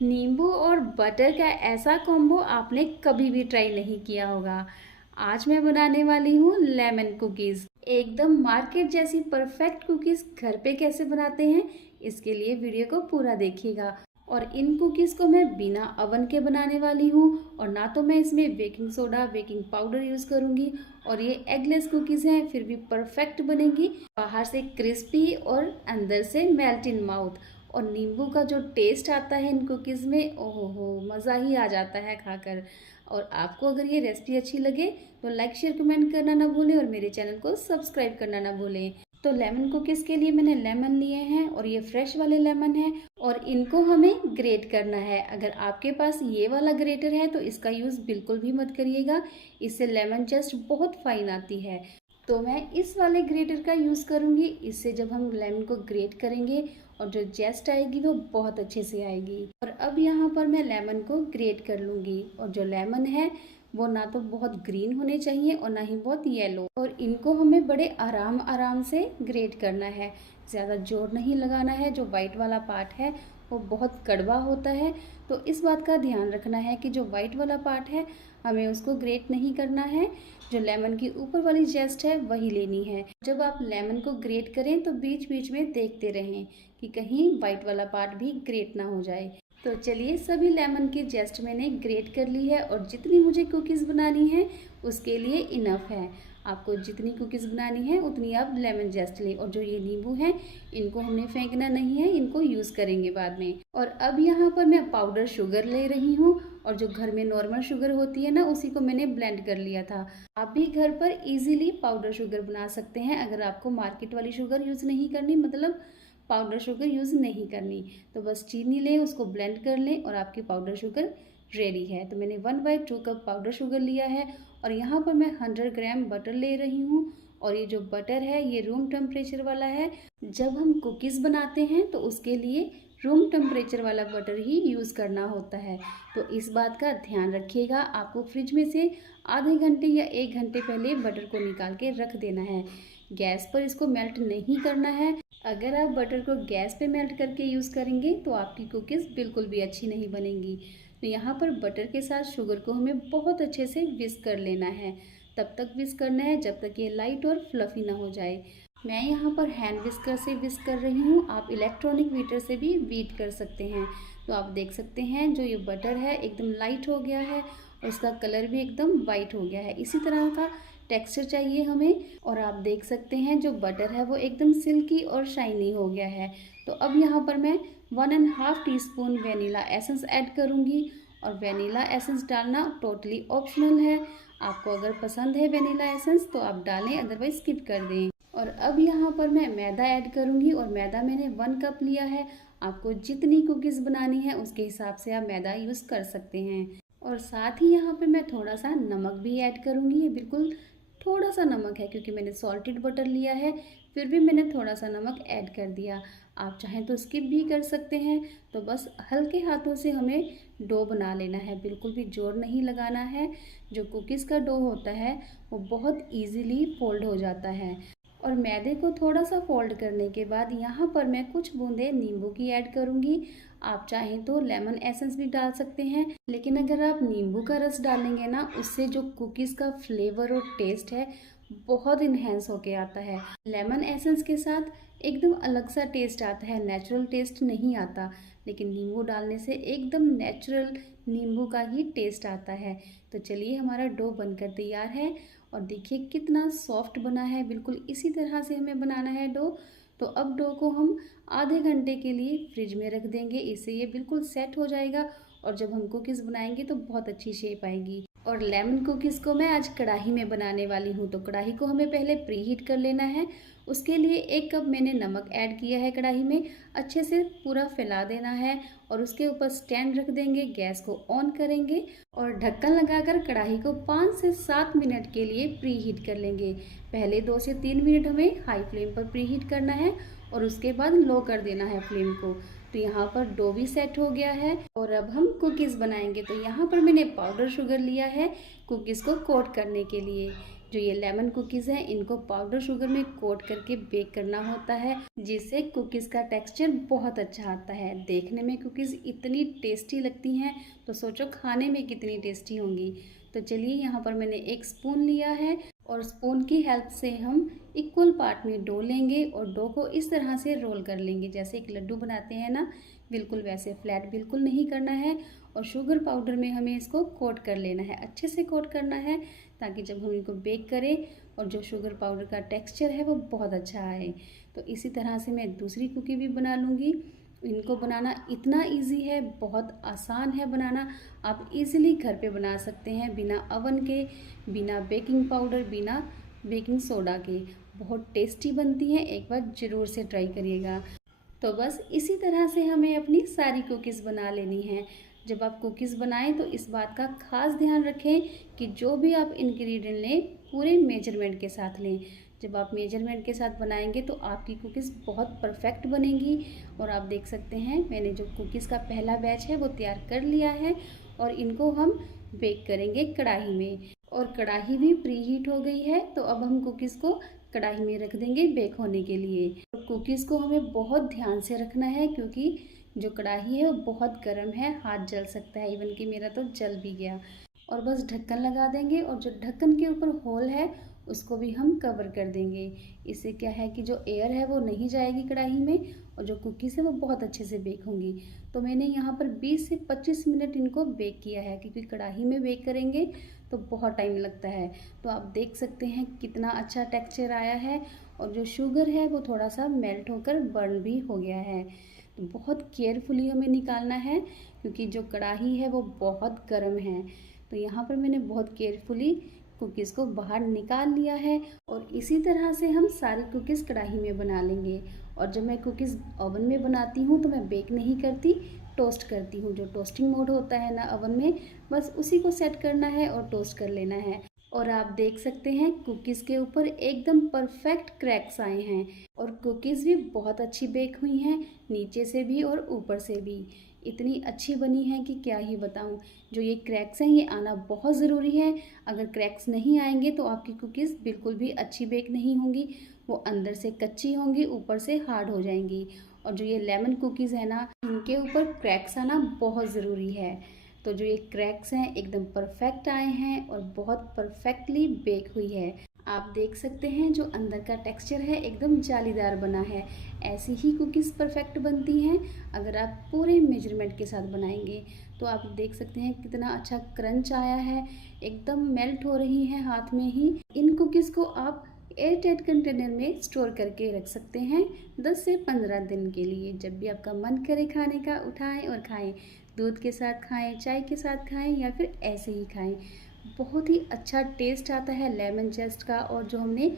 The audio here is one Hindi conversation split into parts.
नींबू और बटर का ऐसा कॉम्बो आपने कभी भी ट्राई नहीं किया होगा। आज मैं बनाने वाली हूँ लेमन कुकीज़। एकदम मार्केट जैसी परफेक्ट कुकीज़ घर पे कैसे बनाते हैं, इसके लिए वीडियो को पूरा देखिएगा। और इन कुकीज़ को मैं बिना ओवन के बनाने वाली हूँ, और ना तो मैं इसमें baking soda baking powder use करूँगी। और ये एगलेस कुकीज़ हैं, फिर भी परफेक्ट बनेंगी, बाहर से क्रिस्पी और अंदर से मेल्ट इन माउथ। और नींबू का जो टेस्ट आता है इन कुकीज़ में, ओहो हो, मज़ा ही आ जाता है खाकर। और आपको अगर ये रेसिपी अच्छी लगे तो लाइक शेयर कमेंट करना ना भूलें, और मेरे चैनल को सब्सक्राइब करना ना भूलें। तो लेमन कुकीज़ के लिए मैंने लेमन लिए हैं, और ये फ्रेश वाले लेमन हैं, और इनको हमें ग्रेट करना है। अगर आपके पास ये वाला ग्रेटर है तो इसका यूज़ बिल्कुल भी मत करिएगा, इससे लेमन जस्ट बहुत फाइन आती है। तो मैं इस वाले ग्रेटर का यूज़ करूँगी। इससे जब हम लेमन को ग्रेट करेंगे और जो जेस्ट आएगी वो बहुत अच्छे से आएगी। और अब यहाँ पर मैं लेमन को ग्रेट कर लूँगी। और जो लेमन है वो ना तो बहुत ग्रीन होने चाहिए और ना ही बहुत येलो, और इनको हमें बड़े आराम आराम से ग्रेट करना है, ज़्यादा जोर नहीं लगाना है। जो वाइट वाला पार्ट है वो बहुत कड़वा होता है, तो इस बात का ध्यान रखना है कि जो वाइट वाला पार्ट है हमें उसको ग्रेट नहीं करना है। जो लेमन की ऊपर वाली जेस्ट है वही लेनी है। जब आप लेमन को ग्रेट करें तो बीच बीच में देखते रहें कि कहीं वाइट वाला पार्ट भी ग्रेट ना हो जाए। तो चलिए, सभी लेमन की जेस्ट मैंने ग्रेट कर ली है, और जितनी मुझे कुकीज़ बनानी है उसके लिए इनफ है। आपको जितनी कुकीज़ बनानी है उतनी आप लेमन जेस्ट लें। और जो ये नींबू हैं इनको हमने फेंकना नहीं है, इनको यूज़ करेंगे बाद में। और अब यहाँ पर मैं पाउडर शुगर ले रही हूँ, और जो घर में नॉर्मल शुगर होती है ना, उसी को मैंने ब्लेंड कर लिया था। आप भी घर पर इजीली पाउडर शुगर बना सकते हैं। अगर आपको मार्केट वाली शुगर यूज़ नहीं करनी, मतलब पाउडर शुगर यूज़ नहीं करनी, तो बस चीनी लें, उसको ब्लेंड कर लें और आपकी पाउडर शुगर रेडी है। तो मैंने 1/2 कप पाउडर शुगर लिया है, और यहाँ पर मैं 100 ग्राम बटर ले रही हूँ। और ये जो बटर है ये रूम टेम्परेचर वाला है। जब हम कुकीज़ बनाते हैं तो उसके लिए रूम टेम्परेचर वाला बटर ही यूज़ करना होता है। तो इस बात का ध्यान रखिएगा। आपको फ्रिज में से आधे घंटे या 1 घंटे पहले बटर को निकाल के रख देना है। गैस पर इसको मेल्ट नहीं करना है। अगर आप बटर को गैस पे मेल्ट करके यूज़ करेंगे तो आपकी कुकीज़ बिल्कुल भी अच्छी नहीं बनेंगी। तो यहाँ पर बटर के साथ शुगर को हमें बहुत अच्छे से विस्क कर लेना है। तब तक विस्क करना है जब तक ये लाइट और फ्लफ़ी ना हो जाए। मैं यहाँ पर हैंड विस्कर से विस्क कर रही हूँ, आप इलेक्ट्रॉनिक बीटर से भी बीट कर सकते हैं। तो आप देख सकते हैं जो ये बटर है एकदम लाइट हो गया है, और इसका कलर भी एकदम वाइट हो गया है। इसी तरह का टेक्सचर चाहिए हमें। और आप देख सकते हैं जो बटर है वो एकदम सिल्की और शाइनी हो गया है। तो अब यहाँ पर मैं 1.5 टीस्पून वेनिला एसेंस ऐड करूँगी। और वेनिला एसेंस डालना टोटली ऑप्शनल है। आपको अगर पसंद है वेनिला एसेंस तो आप डालें, अदरवाइज स्किप कर दें। और अब यहाँ पर मैं मैदा ऐड करूँगी, और मैदा मैंने 1 कप लिया है। आपको जितनी कुकीज़ बनानी है उसके हिसाब से आप मैदा यूज़ कर सकते हैं। और साथ ही यहाँ पे मैं थोड़ा सा नमक भी ऐड करूँगी। ये बिल्कुल थोड़ा सा नमक है क्योंकि मैंने सॉल्टेड बटर लिया है, फिर भी मैंने थोड़ा सा नमक ऐड कर दिया। आप चाहें तो स्किप भी कर सकते हैं। तो बस हल्के हाथों से हमें डो बना लेना है, बिल्कुल भी जोर नहीं लगाना है। जो कुकीज़ का डो होता है वो बहुत ईजीली फोल्ड हो जाता है। और मैदे को थोड़ा सा फोल्ड करने के बाद यहाँ पर मैं कुछ बूंदे नींबू की ऐड करूँगी। आप चाहें तो लेमन एसेंस भी डाल सकते हैं, लेकिन अगर आप नींबू का रस डालेंगे ना, उससे जो कुकीज़ का फ्लेवर और टेस्ट है बहुत इन्हेंस होके आता है। लेमन एसेंस के साथ एकदम अलग सा टेस्ट आता है, नेचुरल टेस्ट नहीं आता, लेकिन नींबू डालने से एकदम नेचुरल नींबू का ही टेस्ट आता है। तो चलिए, हमारा डो बनकर तैयार है, और देखिए कितना सॉफ्ट बना है। बिल्कुल इसी तरह से हमें बनाना है डो। तो अब डो को हम आधे घंटे के लिए फ्रिज में रख देंगे, इससे ये बिल्कुल सेट हो जाएगा, और जब हम कुकीज़ बनाएंगे तो बहुत अच्छी शेप आएगी। और लेमन कुकीज़ को मैं आज कढ़ाई में बनाने वाली हूँ। तो कढ़ाई को हमें पहले प्री हीट कर लेना है। उसके लिए 1 कप मैंने नमक ऐड किया है कढ़ाई में, अच्छे से पूरा फैला देना है, और उसके ऊपर स्टैंड रख देंगे, गैस को ऑन करेंगे, और ढक्कन लगाकर कढ़ाई को 5 से 7 मिनट के लिए प्री हीट कर लेंगे। पहले 2 से 3 मिनट हमें हाई फ्लेम पर प्री हीट करना है, और उसके बाद लो कर देना है फ्लेम को। तो यहाँ पर डो भी सेट हो गया है, और अब हम कुकीज़ बनाएंगे। तो यहाँ पर मैंने पाउडर शुगर लिया है कुकीज़ को कोट करने के लिए। जो ये लेमन कुकीज़ हैं इनको पाउडर शुगर में कोट करके बेक करना होता है, जिससे कुकीज़ का टेक्सचर बहुत अच्छा आता है। देखने में कुकीज़ इतनी टेस्टी लगती हैं तो सोचो खाने में कितनी टेस्टी होंगी। तो चलिए यहाँ पर मैंने 1 स्पून लिया है और स्पून की हेल्प से हम इक्वल पार्ट में डो लेंगे और डो को इस तरह से रोल कर लेंगे जैसे एक लड्डू बनाते हैं ना, बिल्कुल वैसे फ्लैट बिल्कुल नहीं करना है। और शुगर पाउडर में हमें इसको कोट कर लेना है, अच्छे से कोट करना है ताकि जब हम इनको बेक करें और जो शुगर पाउडर का टेक्सचर है वो बहुत अच्छा आए। तो इसी तरह से मैं दूसरी कुकी भी बना लूँगी। इनको बनाना इतना इजी है, बहुत आसान है बनाना। आप इजीली घर पे बना सकते हैं बिना अवन के, बिना बेकिंग पाउडर, बिना बेकिंग सोडा के। बहुत टेस्टी बनती हैं, एक बार ज़रूर से ट्राई करिएगा। तो बस इसी तरह से हमें अपनी सारी कुकीज़ बना लेनी है। जब आप कुकीज़ बनाएं तो इस बात का खास ध्यान रखें कि जो भी आप इंग्रेडिएंट लें पूरे मेजरमेंट के साथ लें। जब आप मेजरमेंट के साथ बनाएंगे तो आपकी कुकीज़ बहुत परफेक्ट बनेंगी। और आप देख सकते हैं मैंने जो कुकीज़ का पहला बैच है वो तैयार कर लिया है और इनको हम बेक करेंगे कढ़ाई में। और कढ़ाई भी प्री हीट हो गई है, तो अब हम कुकीज़ को कढ़ाई में रख देंगे बेक होने के लिए। कुकीज़ को हमें बहुत ध्यान से रखना है क्योंकि जो कढ़ाई है वो बहुत गर्म है, हाथ जल सकता है, इवन कि मेरा तो जल भी गया। और बस ढक्कन लगा देंगे और जो ढक्कन के ऊपर होल है उसको भी हम कवर कर देंगे। इससे क्या है कि जो एयर है वो नहीं जाएगी कढ़ाई में और जो कुकीज़ है वो बहुत अच्छे से बेक होंगी। तो मैंने यहाँ पर 20 से 25 मिनट इनको बेक किया है क्योंकि कढ़ाई में बेक करेंगे तो बहुत टाइम लगता है। तो आप देख सकते हैं कितना अच्छा टेक्सचर आया है और जो शुगर है वो थोड़ा सा मेल्ट होकर बर्न भी हो गया है। तो बहुत केयरफुली हमें निकालना है क्योंकि जो कढ़ाई है वो बहुत गर्म है। तो यहाँ पर मैंने बहुत केयरफुली कुकीज़ को बाहर निकाल लिया है और इसी तरह से हम सारी कुकीज़ कढ़ाई में बना लेंगे। और जब मैं कुकीज़ ओवन में बनाती हूँ तो मैं बेक नहीं करती, टोस्ट करती हूँ। जो टोस्टिंग मोड होता है ना ओवन में, बस उसी को सेट करना है और टोस्ट कर लेना है। और आप देख सकते हैं कुकीज़ के ऊपर एकदम परफेक्ट क्रैक्स आए हैं और कुकीज़ भी बहुत अच्छी बेक हुई हैं, नीचे से भी और ऊपर से भी इतनी अच्छी बनी है कि क्या ही बताऊं। जो ये क्रैक्स हैं ये आना बहुत ज़रूरी है। अगर क्रैक्स नहीं आएंगे तो आपकी कुकीज़ बिल्कुल भी अच्छी बेक नहीं होंगी, वो अंदर से कच्ची होंगी, ऊपर से हार्ड हो जाएंगी। और जो ये लेमन कुकीज़ है ना, इनके ऊपर क्रैक्स आना बहुत ज़रूरी है। तो जो ये क्रैक्स हैं एकदम परफेक्ट आए हैं और बहुत परफेक्टली बेक हुई है। आप देख सकते हैं जो अंदर का टेक्सचर है एकदम जालीदार बना है। ऐसी ही कुकीज़ परफेक्ट बनती हैं अगर आप पूरे मेजरमेंट के साथ बनाएंगे। तो आप देख सकते हैं कितना अच्छा क्रंच आया है, एकदम मेल्ट हो रही हैं हाथ में ही। इन कुकीज़ को आप एयर टाइट कंटेनर में स्टोर करके रख सकते हैं 10 से 15 दिन के लिए। जब भी आपका मन करे खाने का, उठाएं और खाएं। दूध के साथ खाएं, चाय के साथ खाएं या फिर ऐसे ही खाएं। बहुत ही अच्छा टेस्ट आता है लेमन जेस्ट का और जो हमने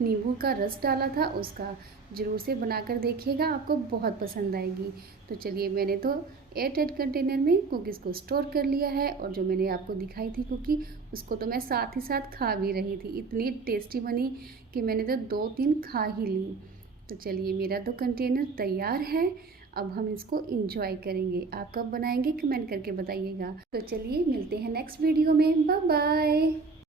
नींबू का रस डाला था उसका। ज़रूर से बनाकर देखिएगा, आपको बहुत पसंद आएगी। तो चलिए मैंने तो एयर टाइट कंटेनर में कुकीज़ को स्टोर कर लिया है और जो मैंने आपको दिखाई थी कुकी, उसको तो मैं साथ ही साथ खा भी रही थी। इतनी टेस्टी बनी कि मैंने तो 2-3 खा ही ली। तो चलिए मेरा तो कंटेनर तैयार है, अब हम इसको इंजॉय करेंगे। आप कब बनाएंगे कमेंट करके बताइएगा। तो चलिए मिलते हैं नेक्स्ट वीडियो में, बाय बाय।